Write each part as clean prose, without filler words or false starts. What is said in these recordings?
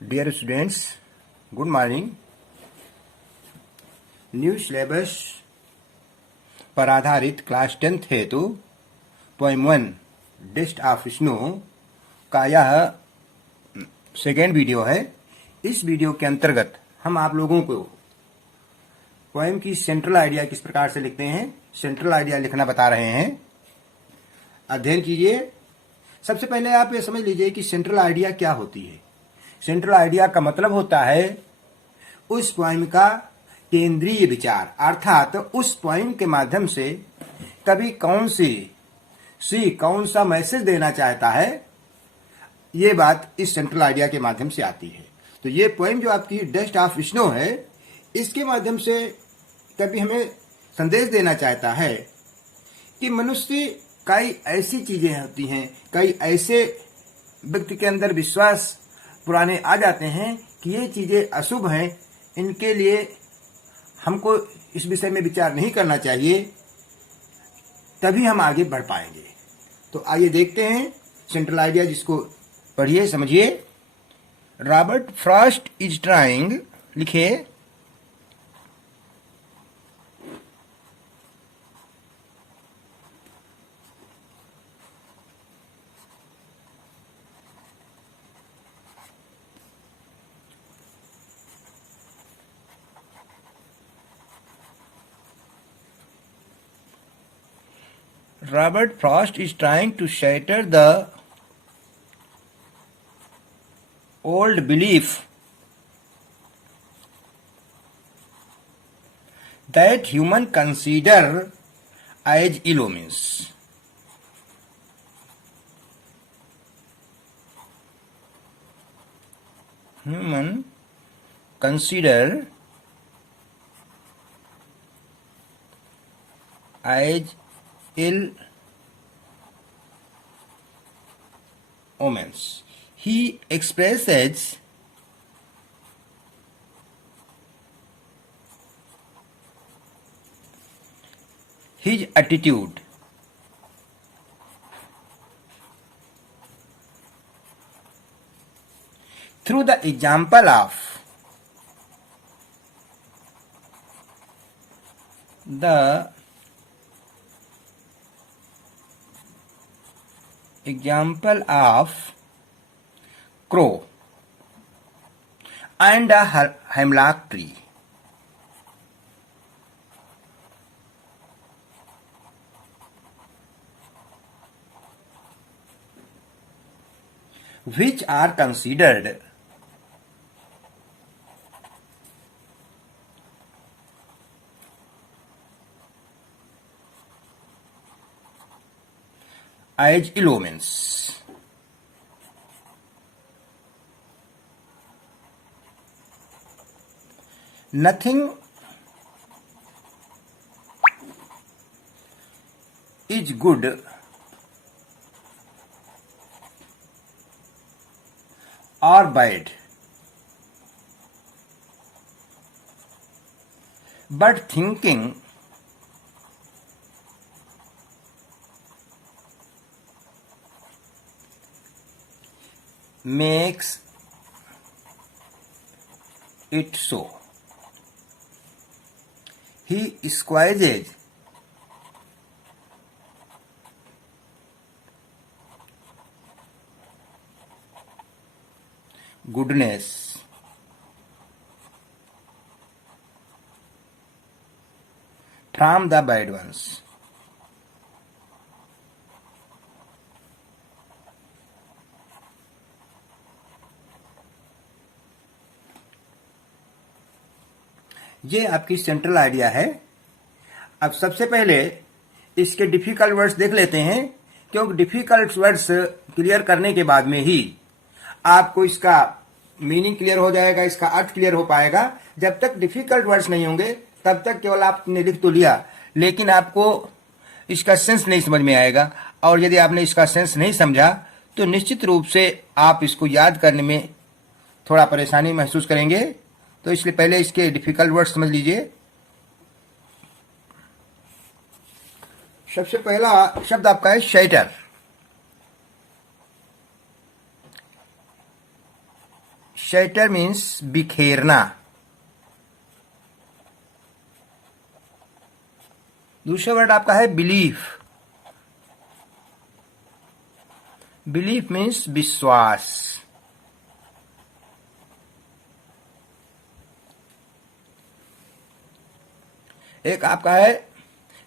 Dear students, good morning. New syllabus पर आधारित class 10th हेतु पोएम 1 डेस्ट ऑफ स्नो का यह सेकेंड वीडियो है। इस वीडियो के अंतर्गत हम आप लोगों को पोएम की सेंट्रल आइडिया किस प्रकार से लिखते हैं, सेंट्रल आइडिया लिखना बता रहे हैं। अध्ययन कीजिए। सबसे पहले आप ये समझ लीजिए कि सेंट्रल आइडिया क्या होती है। सेंट्रल आइडिया का मतलब होता है उस पोएम का केंद्रीय विचार, अर्थात उस पोएम के माध्यम से कभी कौन सा मैसेज देना चाहता है, ये बात इस सेंट्रल आइडिया के माध्यम से आती है। तो ये पोएम जो आपकी डेस्ट ऑफ स्नो है, इसके माध्यम से कभी हमें संदेश देना चाहता है कि मनुष्य कई ऐसी चीजें होती हैं, कई ऐसे व्यक्ति के अंदर विश्वास पुराने आ जाते हैं कि ये चीजें अशुभ हैं, इनके लिए हमको इस विषय में विचार नहीं करना चाहिए, तभी हम आगे बढ़ पाएंगे। तो आइए देखते हैं सेंट्रल आइडिया, जिसको पढ़िए समझिए। रॉबर्ट फ्रॉस्ट इज ट्राइंग, लिखिए। Robert Frost is trying to shatter the old belief that human consider as illumines. Human consider as ill omens. He expresses his attitude through the example of crow and a hemlock tree. Which are considered as ill omens. Nothing is good or bad, but thinking makes it so. He squeezes goodness from the bad ones. ये आपकी central idea है। अब सबसे पहले इसके difficult words देख लेते हैं, क्योंकि डिफिकल्ट वर्ड्स क्लियर करने के बाद में ही आपको इसका मीनिंग क्लियर हो जाएगा, इसका अर्थ क्लियर हो पाएगा। जब तक डिफिकल्ट वर्ड्स नहीं होंगे तब तक केवल आपने लिख तो लिया, लेकिन आपको इसका सेंस नहीं समझ में आएगा। और यदि आपने इसका सेंस नहीं समझा तो निश्चित रूप से आप इसको याद करने में थोड़ा परेशानी महसूस करेंगे। तो इसलिए पहले इसके डिफिकल्ट वर्ड समझ लीजिए। सबसे पहला शब्द आपका है शेल्टर। Shatter means बिखेरना। दूसरा वर्ड आपका है बिलीफ। बिलीफ मीन्स विश्वास। एक आपका है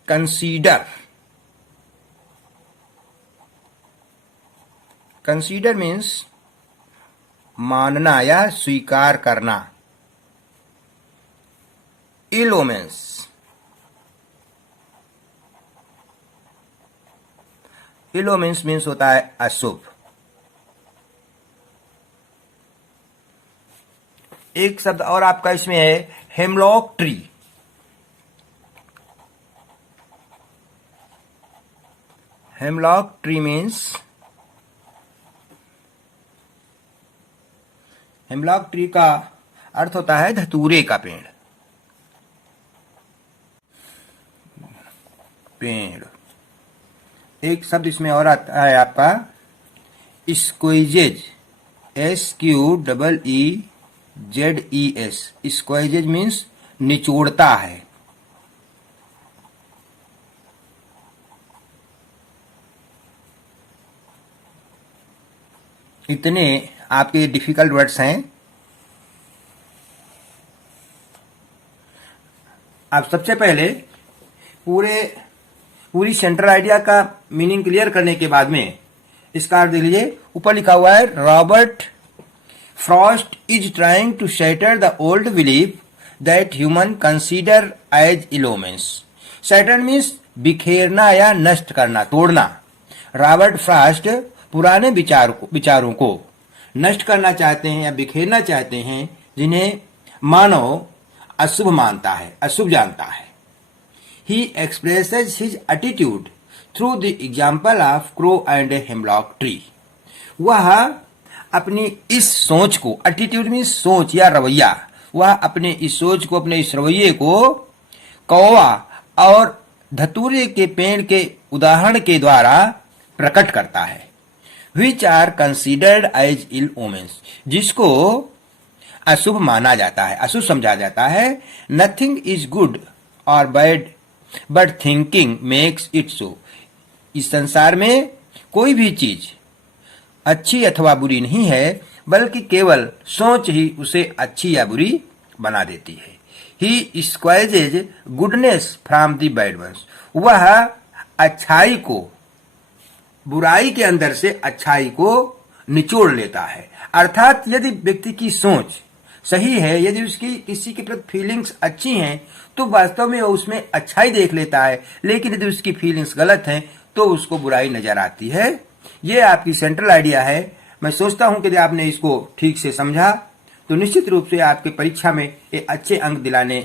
कंसीडर। कंसीडर मीन्स मानना या स्वीकार करना। इल ओमेंस। इल ओमेंस मीन्स होता है अशुभ। एक शब्द और आपका इसमें है hemlock tree. Hemlock tree means, hemlock tree का अर्थ होता है धतूरे का पेड़। पेड़। एक शब्द इसमें और आता है आपका स्क्वीजेज। SQEEZES। स्क्वीजेज मीन्स निचोड़ता है। इतने आपके डिफिकल्ट वर्ड्स हैं। आप सबसे पहले पूरी सेंट्रल आइडिया का मीनिंग क्लियर करने के बाद में इसका अर्थ देख लीजिए। ऊपर लिखा हुआ है Robert Frost is trying to shatter the old belief that human consider as elements. Shatter means बिखेरना या नष्ट करना, तोड़ना। रॉबर्ट फ्रॉस्ट पुराने विचारों को नष्ट करना चाहते हैं या बिखेरना चाहते हैं जिन्हें मानव अशुभ मानता है, अशुभ जानता है। He expresses his attitude through the example of crow and a hemlock tree. वह अपनी इस सोच को, एटीट्यूड मीन्स सोच या रवैया, वह अपने इस सोच को, अपने इस रवैये को कौवा और धतूरे के पेड़ के उदाहरण के द्वारा प्रकट करता है। Which are considered as ill omens, जिसको अशुभ माना जाता है, अशुभ समझा जाता है। Nothing is good or bad but thinking makes it so. इस संसार में कोई भी चीज अच्छी अथवा बुरी नहीं है, बल्कि केवल सोच ही उसे अच्छी या बुरी बना देती है। He squeezes goodness from the bad ones. वह अच्छाई को, बुराई के अंदर से अच्छाई को निचोड़ लेता है। अर्थात यदि व्यक्ति की सोच सही है, यदि उसकी किसी के प्रति फीलिंग्स अच्छी हैं, तो वास्तव में वो उसमें अच्छाई देख लेता है। लेकिन यदि उसकी फीलिंग्स गलत हैं तो उसको बुराई नजर आती है। ये आपकी सेंट्रल आइडिया है। मैं सोचता हूं कि यदि आपने इसको ठीक से समझा तो निश्चित रूप से आपके परीक्षा में एक अच्छे अंक दिलाने